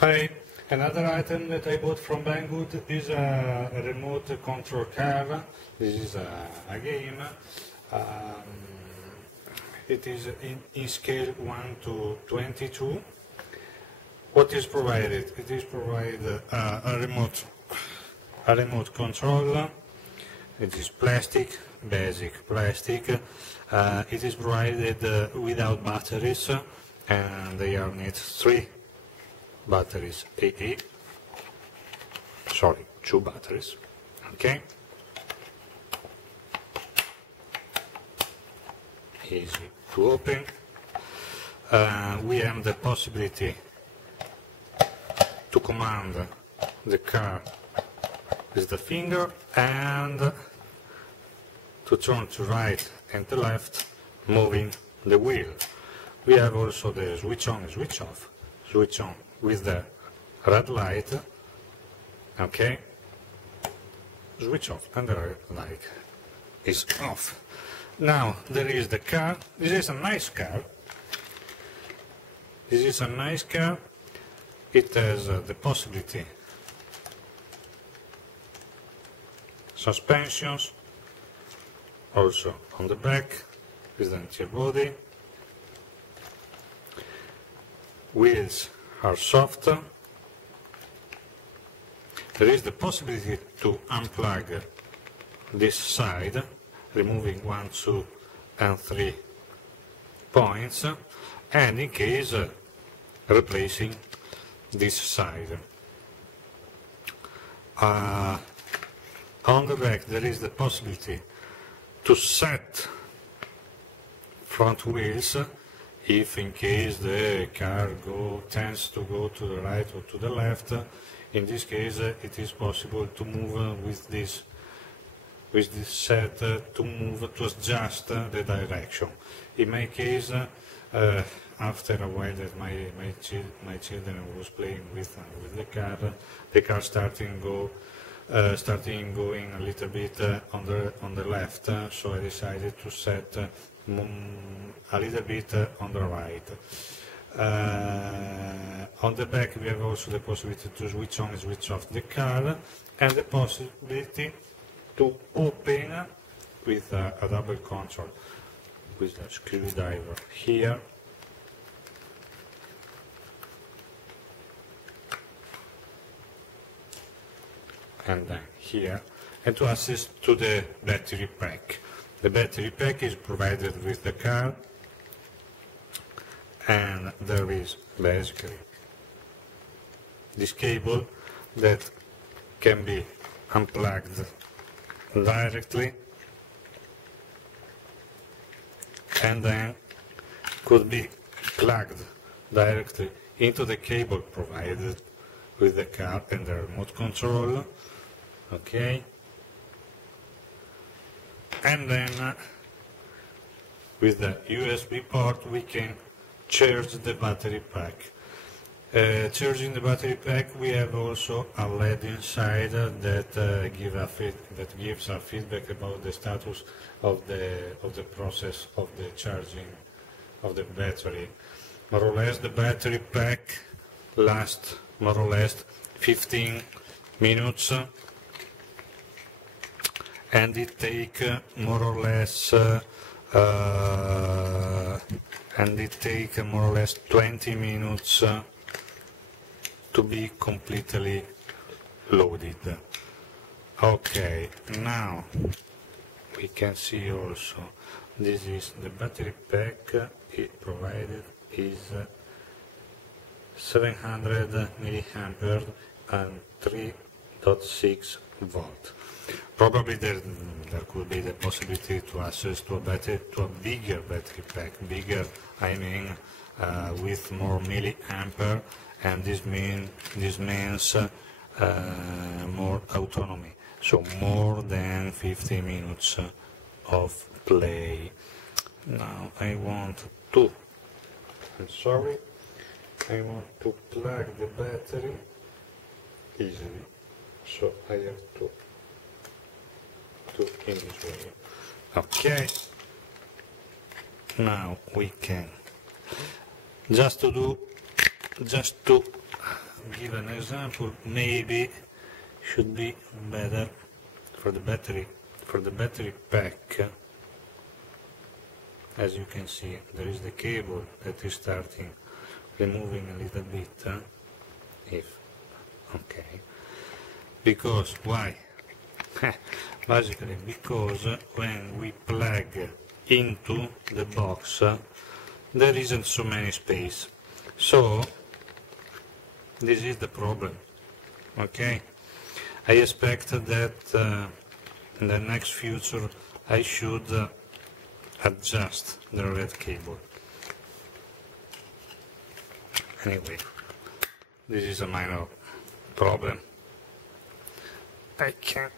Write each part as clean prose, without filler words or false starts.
Hi, another item that I bought from Banggood is a remote control car. This is a game. Um, it is in scale 1 to 22. What is provided? It is provided a remote control. It is plastic, basic plastic. It is provided without batteries, and they are need 3 batteries AA. Sorry, 2 batteries. Okay. Easy to open. We have the possibility to command the car with the finger and to turn to right and to left, moving the wheel. We have also the switch on and switch off. Switch on with the red light, okay, switch off and the red light is off. Now there is the car. This is a nice car. This is a nice car. It has the possibility suspensions also on the back with the interior body. Wheels are soft. There is the possibility to unplug this side, removing 1, 2 and 3 points, and in case replacing this side. On the back there is the possibility to set front wheels if in case the car tends to go to the right or to the left. In this case it is possible to move with this set to adjust the direction. In my case, after a while that my children was playing with the car starting going a little bit on the left, so I decided to set a little bit on the right. On the back we have also the possibility to switch on and switch off the car, and the possibility to open with a double control with a screwdriver here and then here, and to access to the battery pack. The battery pack is provided with the car, and there is basically this cable that can be unplugged directly and then could be plugged directly into the cable provided with the car and the remote control. Okay, and then with the USB port we can charge the battery pack. Charging the battery pack, we have also a LED inside that gives a feedback about the status of the process of the charging of the battery. More or less, the battery pack lasts more or less 15 minutes, and it takes more or less 20 minutes to be completely loaded. Okay, now we can see also this is the battery pack. It provided is 700 milliampere and 3.6 volt. Probably there could be the possibility to access to a bigger battery pack. Bigger, I mean, with more milliampere, and this means more autonomy. So more than 50 minutes of play. Now I want to plug the battery easily. So I have to in this way. Okay. Now we can just to give an example, maybe should be better for the battery pack. As you can see, there is the cable that is starting removing a little bit, because why? Basically because when we plug into the box there isn't so many space, so this is the problem. Okay, I expect that in the next future I should adjust the red cable. Anyway, this is a minor problem. I can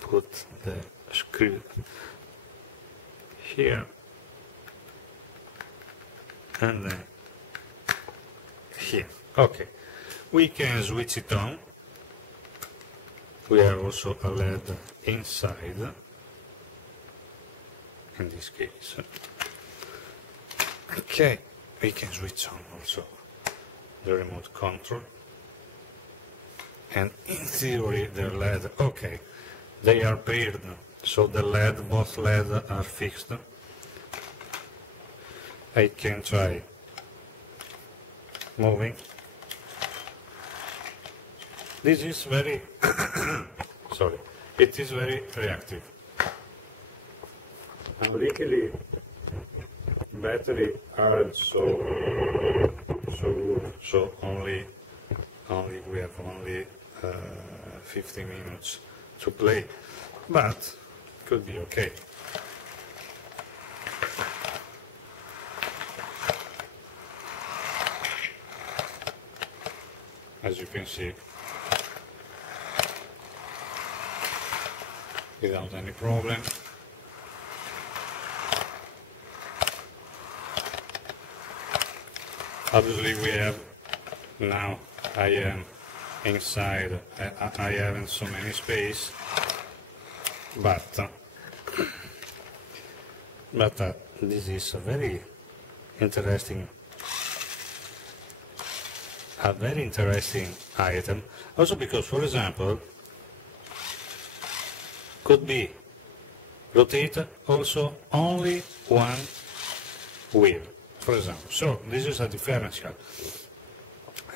put the screw here and then here. Okay, we can switch it on. We have also a LED inside, in this case. Okay, we can switch on also the remote control. And in theory the LED, okay, they are paired, so the LED, both LED are fixed. I can try moving. This is very, sorry, it is very reactive. And luckily, battery aren't so good, so only we have only 50 minutes to play, but could be okay. As you can see, without any problem. Obviously we have, now I am inside, I haven't so many space, but this is a very interesting item, also because, for example, could be rotate also only one wheel, for example. So this is a differential,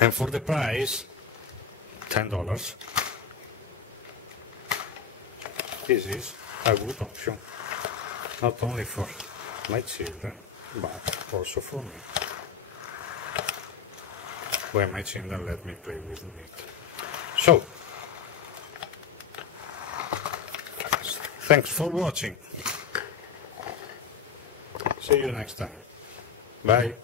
and for the price, $10, this is a good option, not only for my children, but also for me, when my children let me play with it. So, thanks for watching. See you next time. Bye.